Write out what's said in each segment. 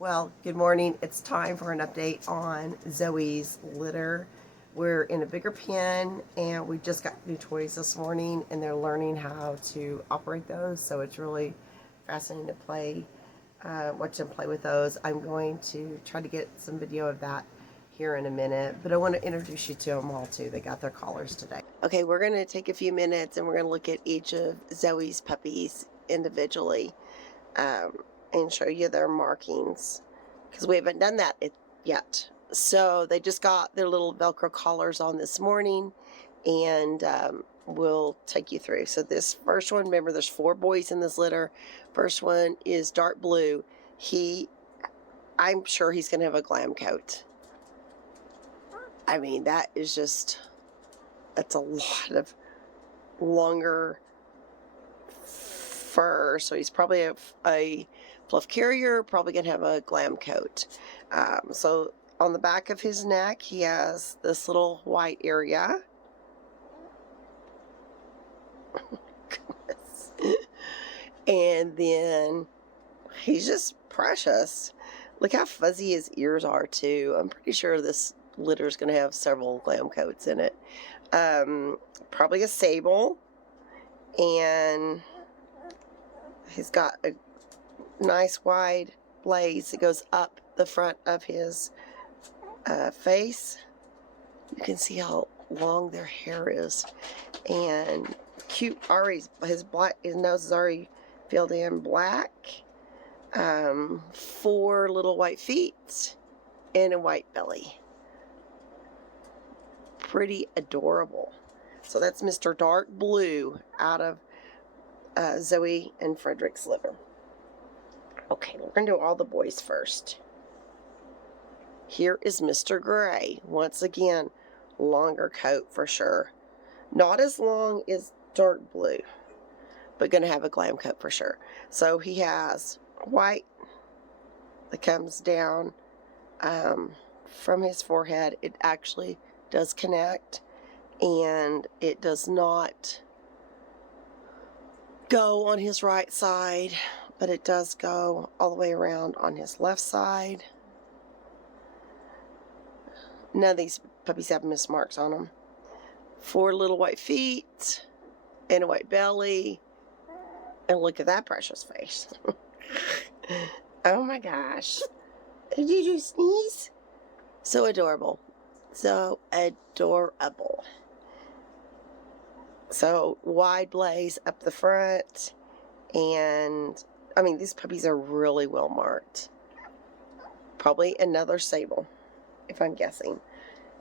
Well, good morning. It's time for an update on Zoe's litter. We're in a bigger pen and we just got new toys this morning and they're learning how to operate those. So it's really fascinating to watch them play with those. I'm going to try to get some video of that here in a minute, but I want to introduce you to them all too. They got their collars today. Okay, we're going to take a few minutes and we're going to look at each of Zoe's puppies individually. And show you their markings because we haven't done that yet. So they just got their little Velcro collars on this morning, and we'll take you through. So this first one, remember there's 4 boys in this litter. First one is dark blue. I'm sure he's going to have a glam coat. I mean, that's a lot of longer fur, so he's probably a fluff carrier, probably gonna have a glam coat. So on the back of his neck he has this little white area. And then he's just precious. Look how fuzzy his ears are too. I'm pretty sure this litter is gonna have several glam coats in it. Probably a sable, and he's got a nice wide blaze that goes up the front of his face. You can see how long their hair is, and cute. Already his nose is already filled in black. 4 little white feet and a white belly. Pretty adorable. So that's Mr. Dark Blue out of Zoe and Frederick's litter. Okay, we're going to do all the boys first. Here is Mr. Gray. Once again, longer coat for sure. Not as long as dark blue, but going to have a glam coat for sure. So he has white that comes down from his forehead. It actually does connect, and it does not go on his right side, but it does go all the way around on his left side. None of these puppies have mismarks on them. 4 little white feet and a white belly. And look at that precious face. Oh my gosh. Did you sneeze? So adorable. So adorable. So wide blaze up the front, and I mean, these puppies are really well marked. Probably another sable, if I'm guessing.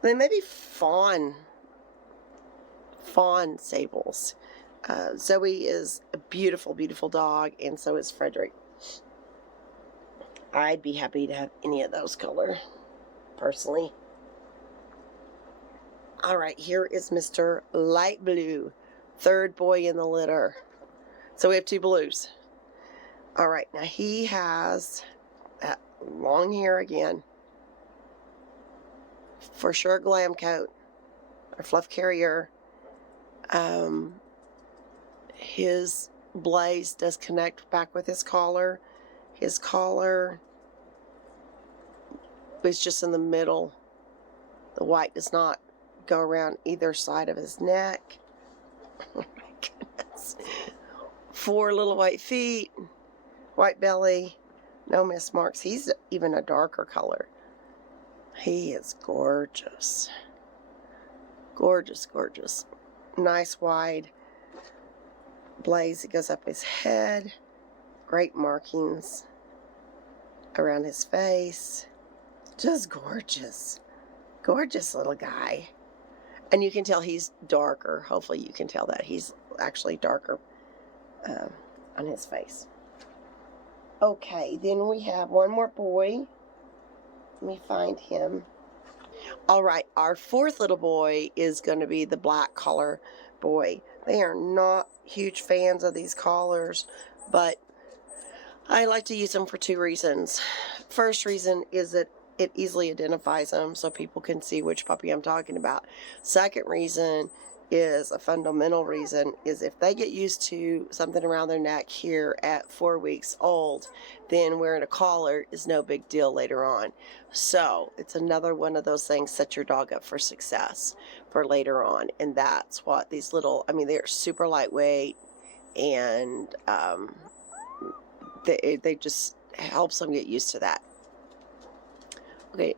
They may be fawn sables. Zoe is a beautiful, beautiful dog, and so is Frederick. I'd be happy to have any of those color, personally. All right, here is Mr. Light Blue, 3rd boy in the litter. So we have 2 blues. All right, now he has that long hair again. For sure, glam coat or fluff carrier. His blaze does connect back with his collar. His collar is just in the middle. The white does not go around either side of his neck. Oh my goodness. 4 little white feet, white belly, no mismarks. He's even a darker color. He is gorgeous. Gorgeous, gorgeous. Nice wide blaze that goes up his head. Great markings around his face. Just gorgeous. Gorgeous little guy. And you can tell he's darker. Hopefully you can tell that he's actually darker on his face. Okay, then we have one more boy. Let me find him. All right, our 4th little boy is going to be the black collar boy. They are not huge fans of these collars, but I like to use them for 2 reasons. First reason is that it easily identifies them so people can see which puppy I'm talking about. Second reason is a fundamental reason is if they get used to something around their neck here at 4 weeks old, then wearing a collar is no big deal later on. So it's another one of those things, set your dog up for success for later on. And that's what these little, I mean, they're super lightweight, and they just helps them get used to that. Okay,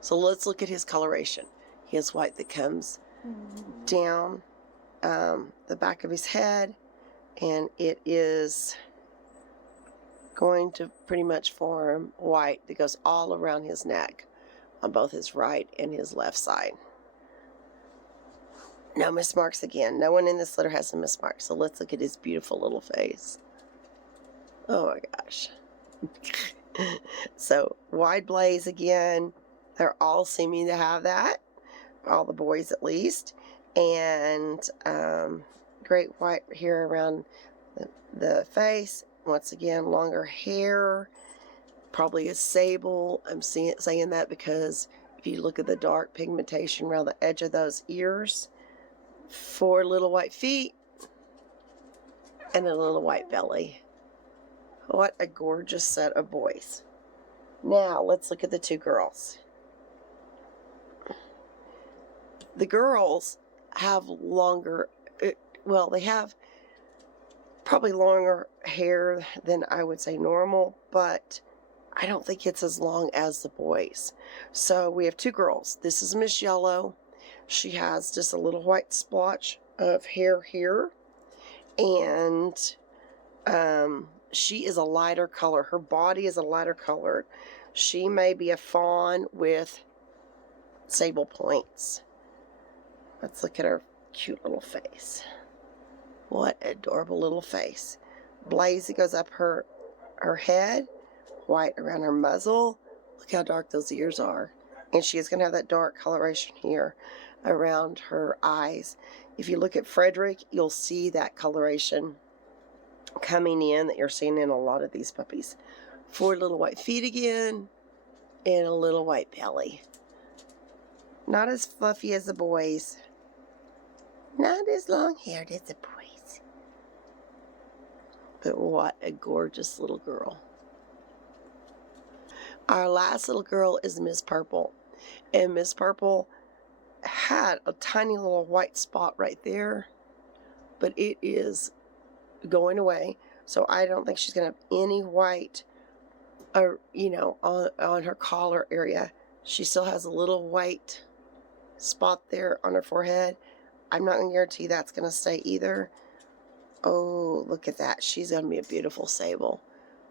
so let's look at his coloration. He has white that comes down the back of his head, and it is going to pretty much form white that goes all around his neck on both his right and his left side. No mismarks again. No one in this litter has a mismark. So let's look at his beautiful little face. Oh my gosh. So wide blaze again. They're all seeming to have that. All the boys at least. And great white here around the face. Once again, longer hair. Probably a sable. I'm saying that because if you look at the dark pigmentation around the edge of those ears. 4 little white feet. And a little white belly. What a gorgeous set of boys. Now, let's look at the 2 girls. The girls have longer, well, they have probably longer hair than I would say normal, but I don't think it's as long as the boys. So we have 2 girls. This is Miss Yellow. She has just a little white splotch of hair here, and she is a lighter color. Her body is a lighter color. She may be a fawn with sable points. Let's look at her cute little face. What an adorable little face. Blaze that goes up her head, white around her muzzle. Look how dark those ears are. And she is going to have that dark coloration here around her eyes. If you look at Frederick, you'll see that coloration coming in that you're seeing in a lot of these puppies. 4 little white feet again, and a little white belly. Not as fluffy as the boys. Not as long-haired as the boys. But what a gorgeous little girl. Our last little girl is Miss Purple. And Miss Purple had a tiny little white spot right there, but it is going away. So I don't think she's going to have any white, or on her collar area. She still has a little white spot there on her forehead. I'm not going to guarantee that's going to stay either. Oh, look at that. She's going to be a beautiful sable.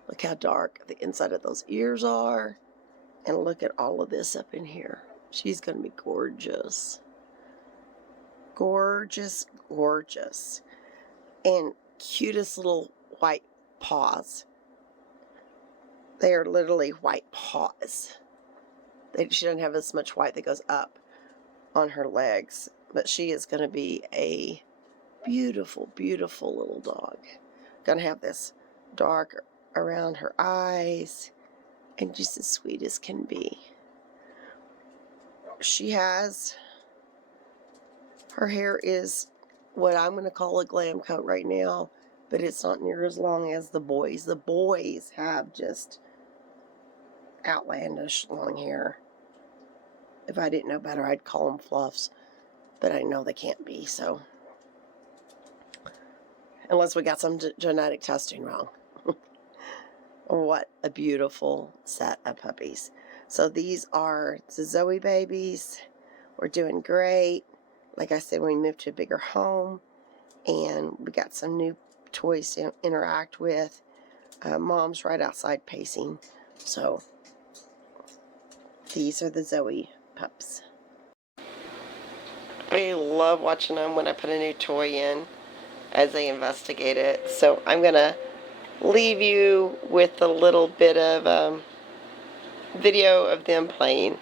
Look how dark the inside of those ears are. And look at all of this up in here. She's going to be gorgeous. Gorgeous, gorgeous. And cutest little white paws. They are literally white paws. She doesn't have as much white that goes up on her legs. But she is going to be a beautiful, beautiful little dog. Going to have this dark around her eyes. And just as sweet as can be. She has, her hair is what I'm going to call a glam coat right now. But it's not near as long as the boys. The boys have just outlandish long hair. If I didn't know better, I'd call them fluffs. But I know they can't be, so. Unless we got some genetic testing wrong. What a beautiful set of puppies. So these are the Zoe babies. We're doing great. Like I said, we moved to a bigger home. And we got some new toys to interact with. Mom's right outside pacing. So these are the Zoe pups. I love watching them when I put a new toy in as they investigate it. So I'm going to leave you with a little bit of video of them playing.